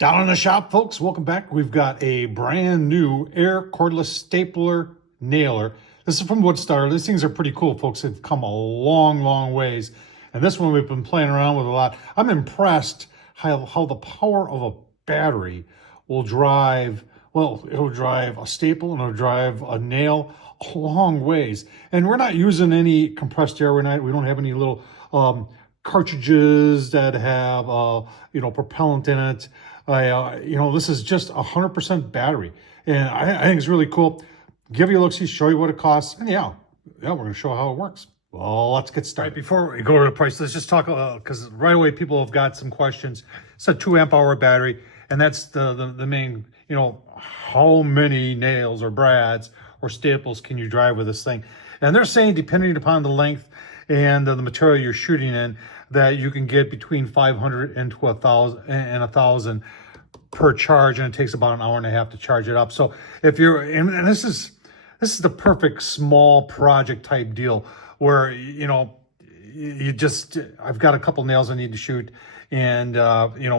Down in the shop, folks, welcome back. We've got a brand new air cordless stapler nailer. This is from Woodstarter. These things are pretty cool, folks. They've come a long ways. And this one we've been playing around with a lot. I'm impressed how the power of a battery will drive, well, it'll drive a staple and it'll drive a nail a long ways. And we're not using any compressed air. We don't have any little cartridges that have, propellant in it. This is just 100% battery. And I think it's really cool. Give you a look-see, show you what it costs. And yeah, we're going to show how it works. Well, let's get started. Right, before we go to the price, let's just talk, because right away people have got some questions. It's a 2 amp hour battery, and that's the main, how many nails or brads or staples can you drive with this thing? And they're saying, depending upon the length and the material you're shooting in, that you can get between 500 and 1,000 per charge, and it takes about an hour and a half to charge it up. So if you're, and this is the perfect small project type deal where, I've got a couple nails I need to shoot, and,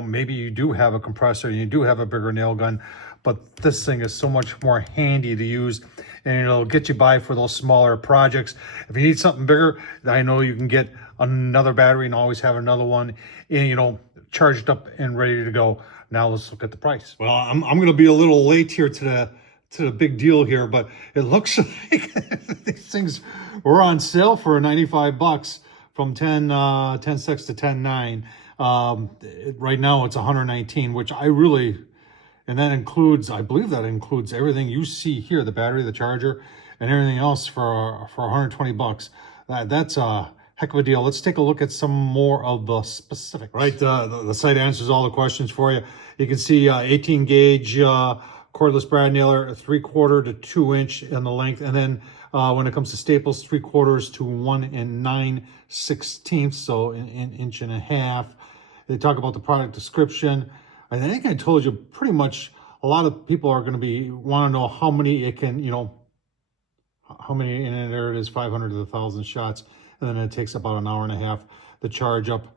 maybe you do have a compressor, you do have a bigger nail gun, but this thing is so much more handy to use, and it'll get you by for those smaller projects. If you need something bigger, I know you can get another battery and always have another one, and, charged up and ready to go. Now let's look at the price. Well, I'm going to be a little late here to the big deal here, but it looks like these things were on sale for 95 bucks from 10.6 to 10.9. Right now it's 119, which and that includes, I believe that includes everything you see here, the battery, the charger, and everything else for 120 bucks. That's a heck of a deal. Let's take a look at some more of the specifics. Right, the site answers all the questions for you. You can see 18 gauge cordless brad nailer, 3/4 to 2 inch in the length, and then when it comes to staples, 3/4 to 1 9/16, so an inch and a half. They talk about the product description. I think I told you pretty much. A lot of people are going to want to know how many it can, how many, and there it is, 500 to 1,000 shots. And then it takes about an hour and a half to charge up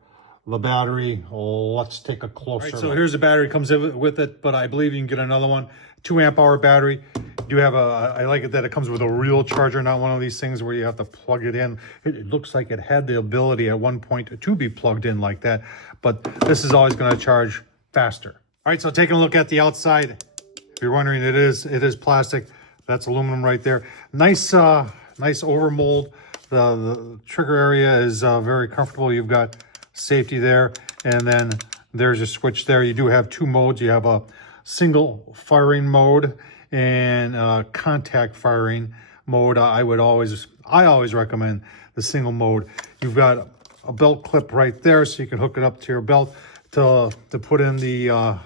the battery. Let's take a closer look. So here's the battery, comes with it, but I believe you can get another one. 2 amp hour battery. You have I like it that it comes with a real charger, not one of these things where you have to plug it in. It looks like it had the ability at one point to be plugged in like that, but this is always going to charge faster. All right, so taking a look at the outside, if you're wondering, it is plastic. That's aluminum right there. Nice over mold. The trigger area is very comfortable. You've got safety there, and then there's a switch there. You do have 2 modes. You have a single firing mode and contact firing mode. I always recommend the single mode. You've got a belt clip right there, so you can hook it up to your belt to put in the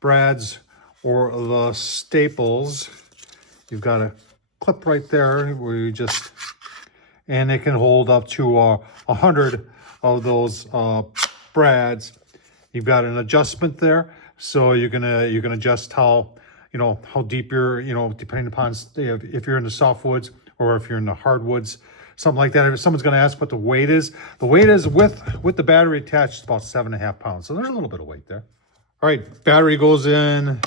brads or the staples. You've got a clip right there where you just, and it can hold up to 100 of those brads. You've got an adjustment there, so you can adjust how deep you're, depending upon if you're in the softwoods or if you're in the hardwoods, something like that. If someone's going to ask what the weight is with the battery attached, about 7.5 pounds. So there's a little bit of weight there. All right, battery goes in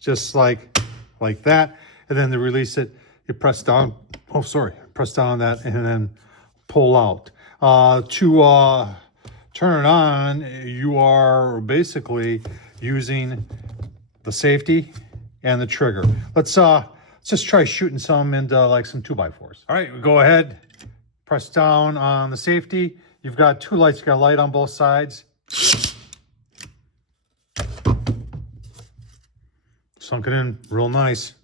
just like that, and then to release it, you press down. Press down on that and then pull out. To turn it on, you are basically using the safety and the trigger. Let's just try shooting some into like some 2x4s. All right, go ahead, press down on the safety. You've got 2 lights. You got a light on both sides. Sunk it in real nice.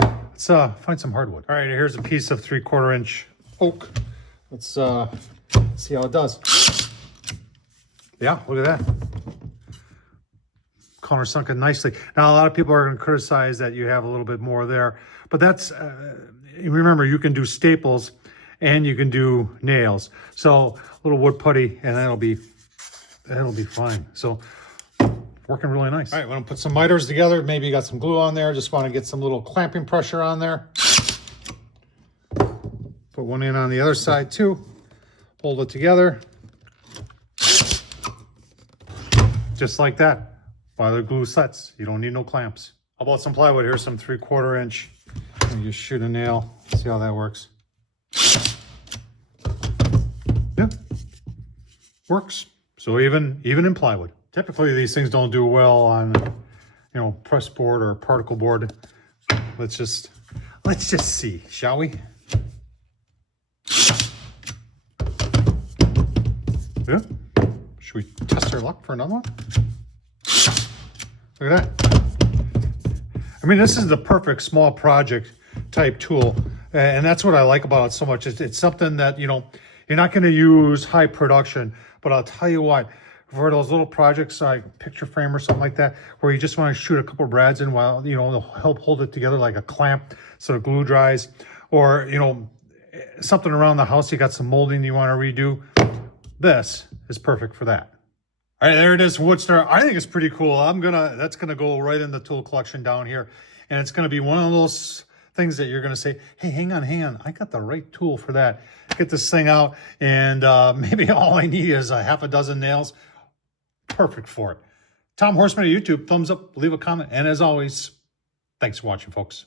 Let's find some hardwood. All right, here's a piece of 3/4 inch oak. Let's see how it does. Yeah, look at that. Corner sunk in nicely. Now, a lot of people are going to criticize that you have a little bit more there, but that's, remember, you can do staples and you can do nails. So a little wood putty and that'll be fine. So working really nice. All right, we're gonna put some miters together. Maybe you got some glue on there. Just want to get some little clamping pressure on there. Put one in on the other side too. Hold it together. Just like that. why they're glue sets. You don't need no clamps. How about some plywood? Here's some 3/4 inch. You just shoot a nail. See how that works. Yeah, works. So even in plywood. Typically these things don't do well on, you know, press board or particle board. Let's just see, shall we? Yeah. Should we test our luck for another one? Look at that. I mean, this is the perfect small project type tool. And that's what I like about it so much. It's something that, you know, you're not going to use high production, but I'll tell you what, for those little projects like picture frame or something like that, where you just want to shoot a couple of brads in while, you know, they'll help hold it together like a clamp so the glue dries, or, you know, something around the house, you got some molding you want to redo. This is perfect for that. All right, there it is, Woodstar. I think it's pretty cool. That's gonna go right in the tool collection down here. And it's gonna be one of those things that you're gonna say, hey, hang on, I got the right tool for that. Get this thing out, and maybe all I need is a half a dozen nails. Perfect for it. Tom Horsman at YouTube, thumbs up, leave a comment. And as always, thanks for watching, folks.